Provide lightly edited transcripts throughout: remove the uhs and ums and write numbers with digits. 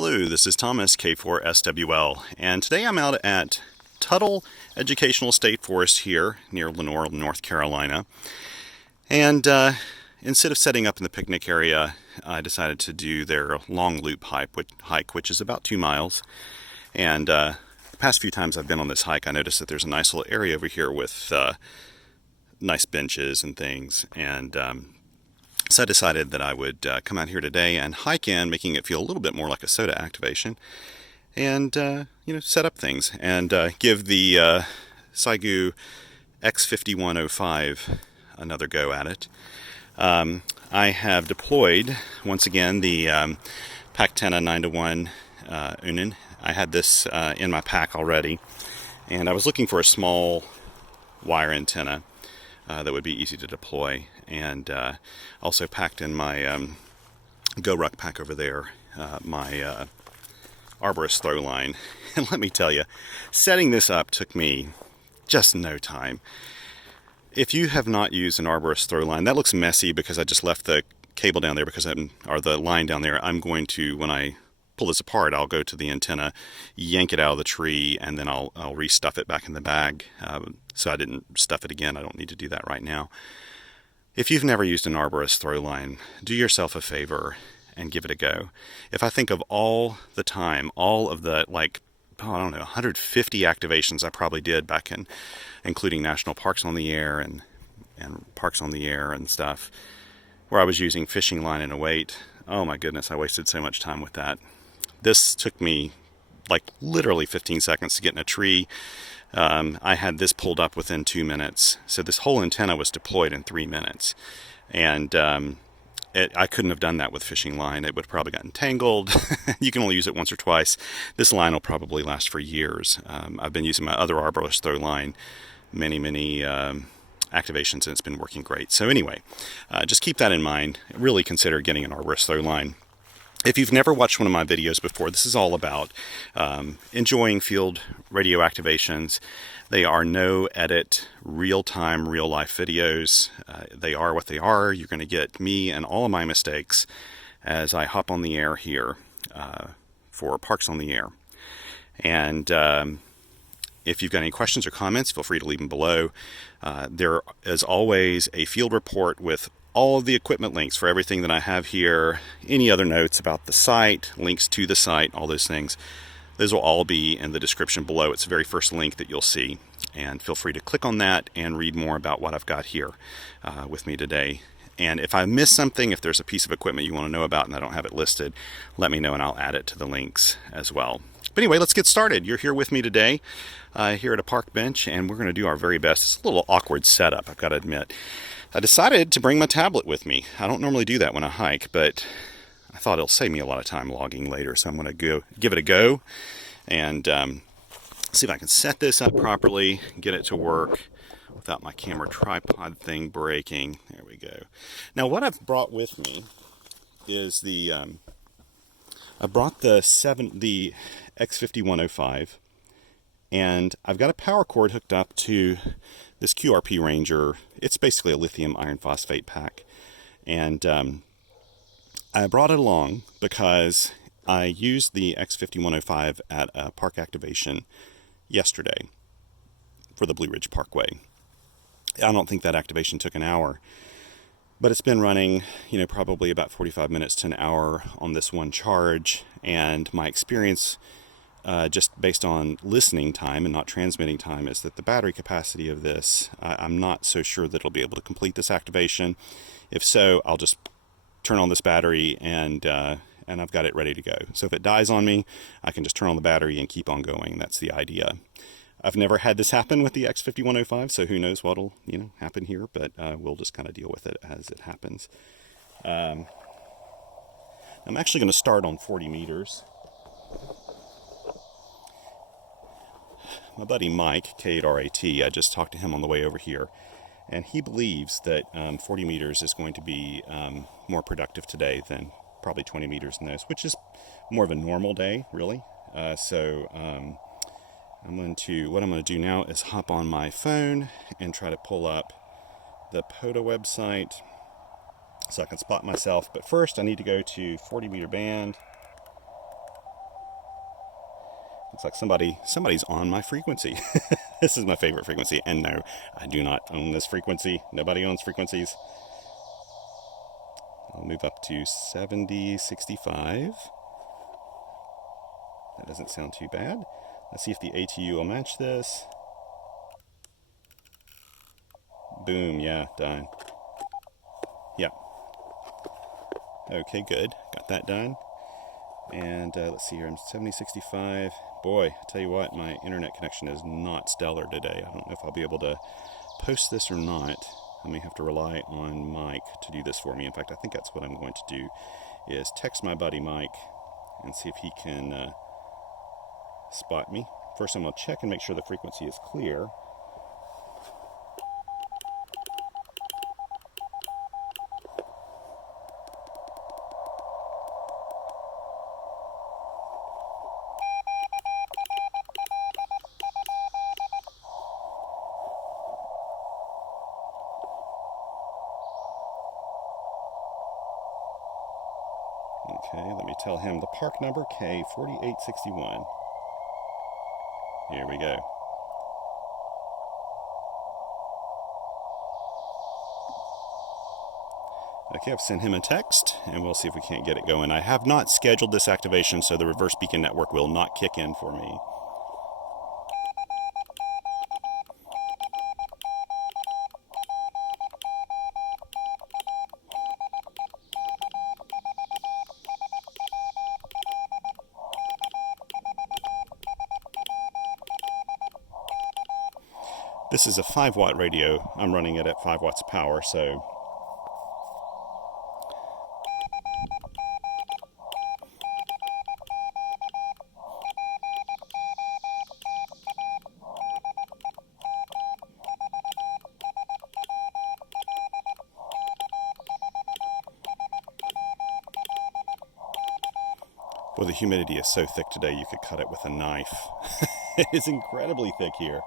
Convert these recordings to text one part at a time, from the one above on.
Hello, this is Thomas, K4SWL, and today I'm out at Tuttle Educational State Forest here near Lenore, North Carolina. And instead of setting up in the picnic area, I decided to do their long loop hike, which is about 2 miles. And the past few times I've been on this hike, I noticed that there's a nice little area over here with nice benches and things. And so I decided that I would come out here today and hike in, making it feel a little bit more like a soda activation, and set up things and give the Xiegu X5105 another go at it. I have deployed once again the PackTenna 9:1 Unun. I had this in my pack already, and I was looking for a small wire antenna that would be easy to deploy, and also packed in my Go Ruck pack over there my arborist throw line. And let me tell you, setting this up took me just no time. If you have not used an arborist throw line, that looks messy because I just left the cable down there or the line down there. I'm going to, when I pull this apart, I'll go to the antenna, yank it out of the tree, and then I'll restuff it back in the bag. So I didn't stuff it again. I don't need to do that right now. If you've never used an arborist throw line, do yourself a favor and give it a go. If I think of all the time, all of the 150 activations I probably did back in, including National Parks on the Air and Parks on the Air and stuff, where I was using fishing line and a weight. Oh my goodness, I wasted so much time with that. This took me literally 15 seconds to get in a tree. I had this pulled up within 2 minutes. So this whole antenna was deployed in 3 minutes. And I couldn't have done that with fishing line. It would have probably gotten tangled. You can only use it once or twice. This line will probably last for years. I've been using my other arborist throw line many activations, and it's been working great. So anyway, just keep that in mind. Really consider getting an arborist throw line. If you've never watched one of my videos before, this is all about enjoying field radio activations. They are no edit, real-time, real-life videos. They are what they are. You're going to get me and all of my mistakes as I hop on the air here for Parks on the Air. And if you've got any questions or comments, feel free to leave them below. There is always a field report with all of the equipment links for everything that I have here, any other notes about the site, links to the site, all those things. Those will all be in the description below. It's the very first link that you'll see. And feel free to click on that and read more about what I've got here with me today. And if I miss something, if there's a piece of equipment you want to know about and I don't have it listed, let me know and I'll add it to the links as well. But anyway, let's get started. You're here with me today here at a park bench, and we're going to do our very best. It's a little awkward setup, I've got to admit. I decided to bring my tablet with me. I don't normally do that when I hike, but I thought it'll save me a lot of time logging later, so I'm going to give it a go and see if I can set this up properly, get it to work without my camera tripod thing breaking. There we go. Now what I've brought with me is I brought the X5105, and I've got a power cord hooked up to this QRP Ranger. It's basically a lithium iron phosphate pack. And I brought it along because I used the X5105 at a park activation yesterday for the Blue Ridge Parkway. I don't think that activation took an hour, but it's been running, probably about 45 minutes to an hour on this one charge. And my experience, just based on listening time and not transmitting time, is that the battery capacity of this, I'm not so sure that it'll be able to complete this activation. If so, I'll just turn on this battery and I've got it ready to go. So if it dies on me, I can just turn on the battery and keep on going. That's the idea. I've never had this happen with the X5105, so who knows what'll happen here, but we'll just kind of deal with it as it happens. I'm actually going to start on 40 meters. My buddy Mike, K8RAT, I just talked to him on the way over here, and he believes that 40 meters is going to be more productive today than probably 20 meters in those, which is more of a normal day, really. So what I'm going to do now is hop on my phone and try to pull up the POTA website so I can spot myself. But first I need to go to 40 meter band Looks like somebody's on my frequency. This is my favorite frequency. And no, I do not own this frequency. Nobody owns frequencies. I'll move up to 7065. That doesn't sound too bad. Let's see if the ATU will match this. Boom, yeah, done. Yep. Okay, good. Got that done. And let's see here, I'm 7065. Boy, I tell you what, my internet connection is not stellar today. I don't know if I'll be able to post this or not. I may have to rely on Mike to do this for me. In fact, I think that's what I'm going to do, is text my buddy Mike and see if he can spot me. First, I'm going to check and make sure the frequency is clear. Okay, let me tell him the park number, K4861. Here we go. Okay, I've sent him a text, and we'll see if we can't get it going. I have not scheduled this activation, so the reverse beacon network will not kick in for me. This is a 5-watt radio. I'm running it at 5 watts of power, so well, the humidity is so thick today you could cut it with a knife. It's incredibly thick here.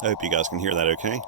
I hope you guys can hear that okay.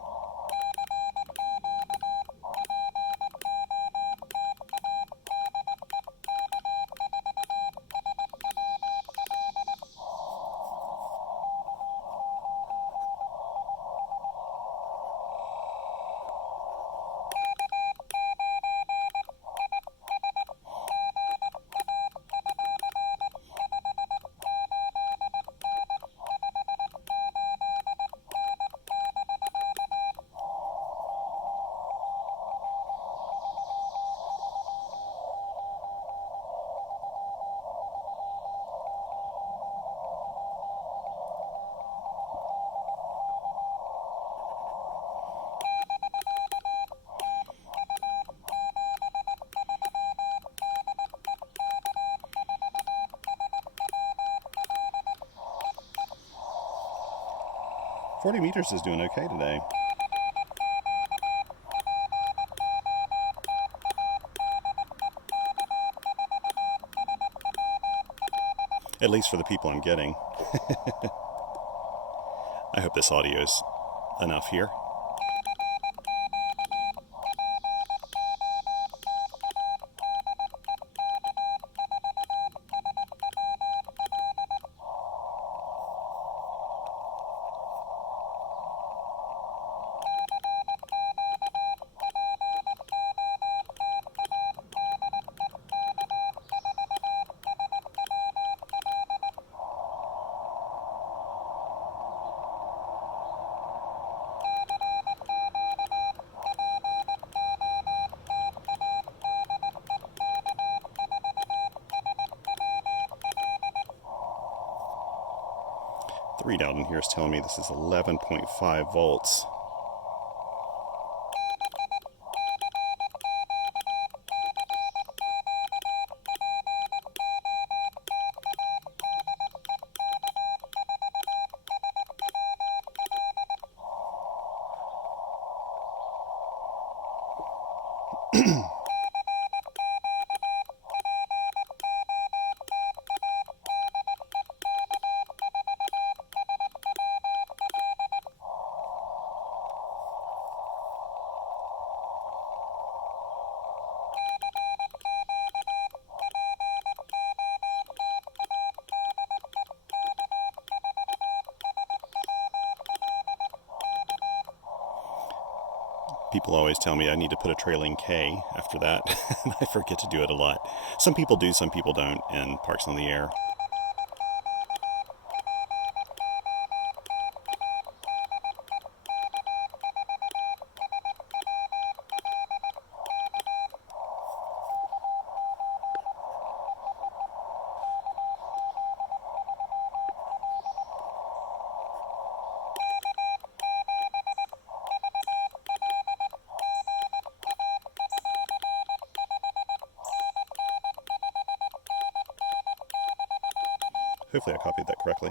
"40 meters is doing okay today." At least for the people I'm getting. I hope this audio is enough here. The readout in here is telling me this is 11.5 volts. People always tell me I need to put a trailing K after that, and I forget to do it a lot. Some people do, some people don't, in Parks on the Air. Hopefully I copied that correctly.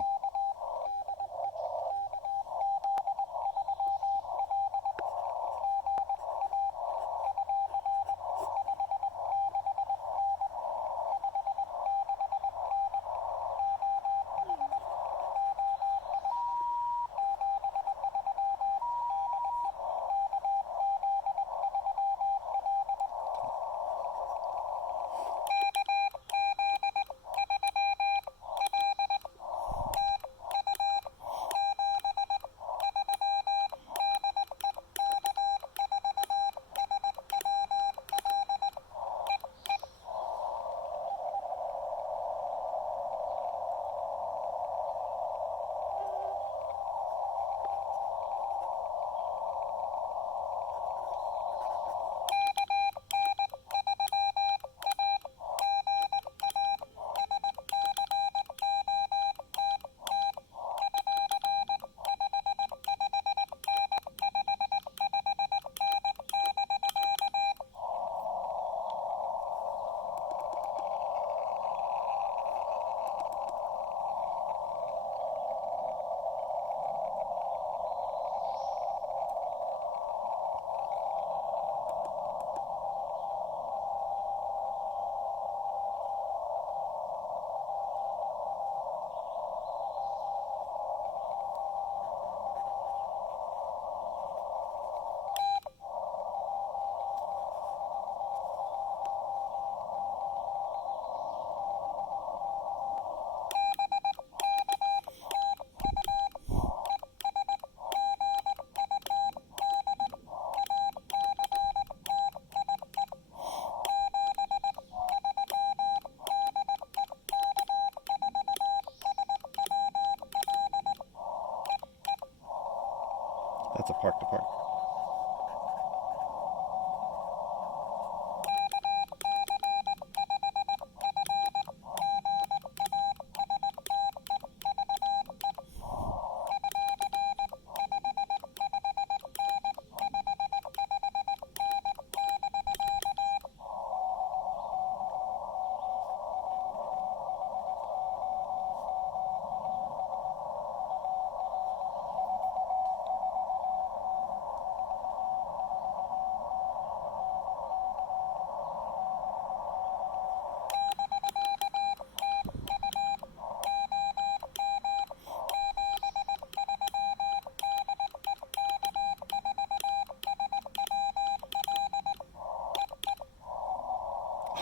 That's a park to park.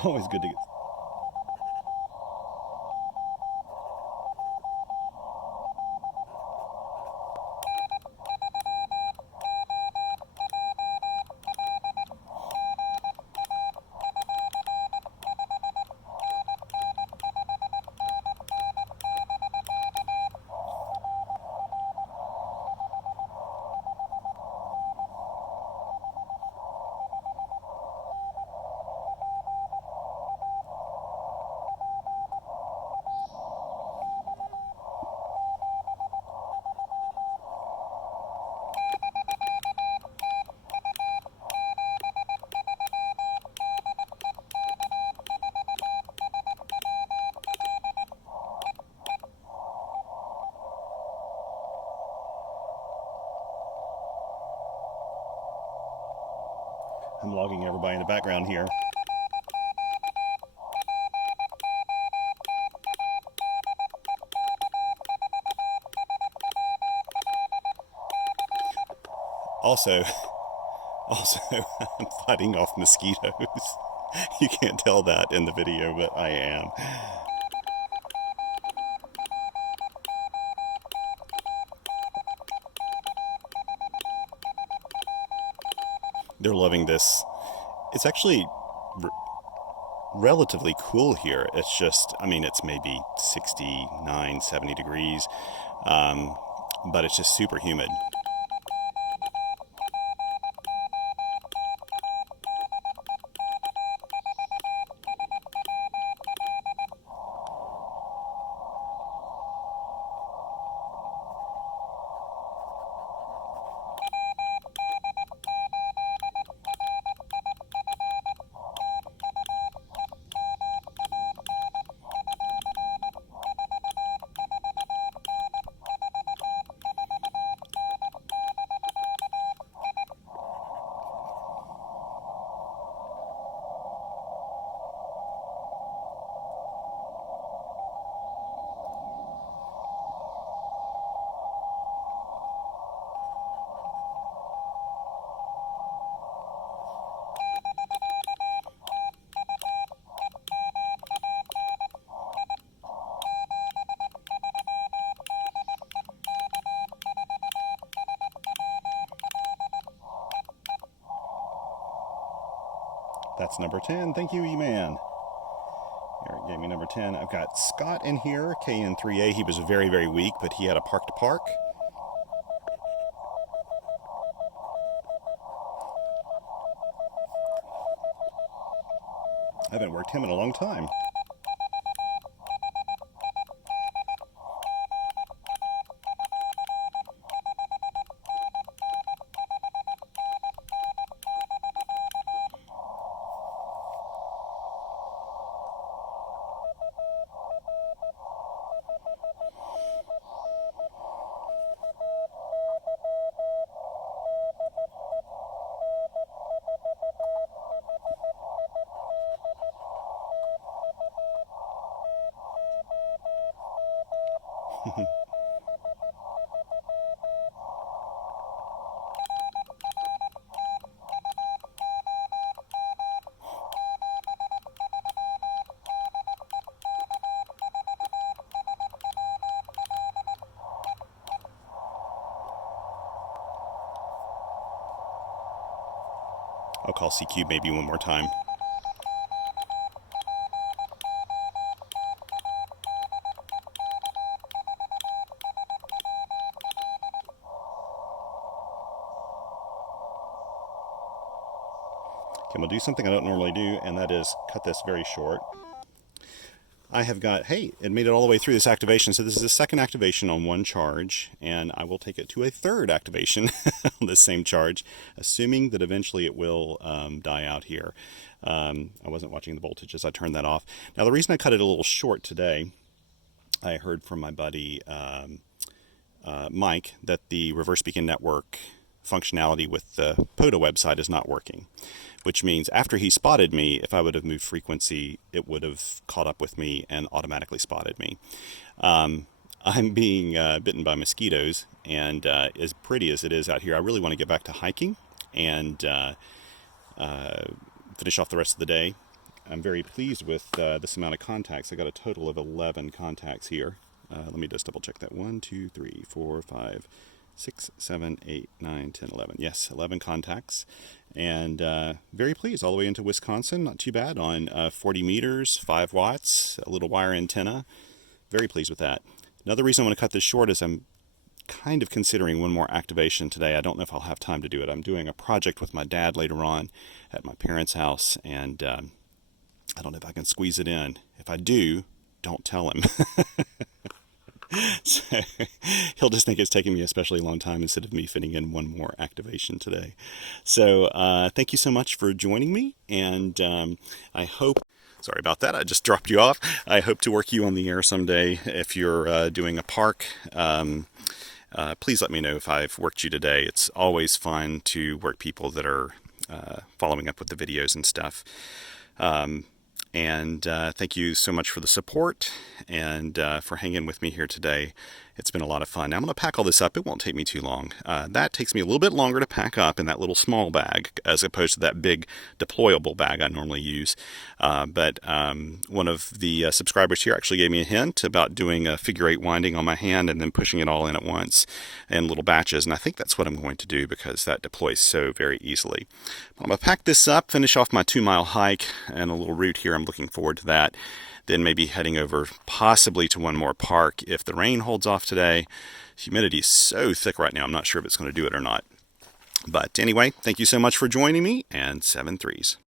Always good to get. I'm logging everybody in the background here. Also, I'm fighting off mosquitoes. You can't tell that in the video, but I am. They're loving this. It's actually relatively cool here. It's just, I mean, it's maybe 69, 70 degrees, but it's just super humid. That's number 10. Thank you, E-Man. Eric gave me number 10. I've got Scott in here, KN3A. He was very, very weak, but he had a park to park. I haven't worked him in a long time. I'll call CQ maybe one more time. I'm going to do something I don't normally do, and that is cut this very short. I have got, hey, it made it all the way through this activation. So this is the second activation on one charge, and I will take it to a third activation on the same charge, assuming that eventually it will die out here. I wasn't watching the voltage as I turned that off. Now, the reason I cut it a little short today, I heard from my buddy Mike that the reverse beacon network functionality with the POTA website is not working, which means after he spotted me, if I would have moved frequency, it would have caught up with me and automatically spotted me. I'm being bitten by mosquitoes, and as pretty as it is out here, I really want to get back to hiking and finish off the rest of the day. I'm very pleased with this amount of contacts. I got a total of 11 contacts here. Let me just double check that. 1, 2, 3, 4, 5, 6, 7, 8, 9, 10, 11. Yes, 11 contacts. And very pleased all the way into Wisconsin. Not too bad on 40 meters, 5 watts, a little wire antenna. Very pleased with that. Another reason I want to cut this short is I'm kind of considering one more activation today. I don't know if I'll have time to do it. I'm doing a project with my dad later on at my parents' house, and I don't know if I can squeeze it in. If I do, don't tell him. So he'll just think it's taking me a especially long time instead of me fitting in one more activation today. So thank you so much for joining me, and I hope, sorry about that, I just dropped you off. I hope to work you on the air someday. If you're doing a park, please let me know if I've worked you today. It's always fun to work people that are following up with the videos and stuff. And thank you so much for the support and for hanging with me here today. It's been a lot of fun. Now I'm going to pack all this up. It won't take me too long. That takes me a little bit longer to pack up in that little small bag as opposed to that big deployable bag I normally use. But one of the subscribers here actually gave me a hint about doing a figure 8 winding on my hand and then pushing it all in at once in little batches. And I think that's what I'm going to do because that deploys so very easily. I'm going to pack this up, finish off my 2-mile hike and a little route here. I'm looking forward to that. Then maybe heading over possibly to one more park if the rain holds off today. Humidity is so thick right now, I'm not sure if it's going to do it or not. But anyway, thank you so much for joining me, and 7 threes.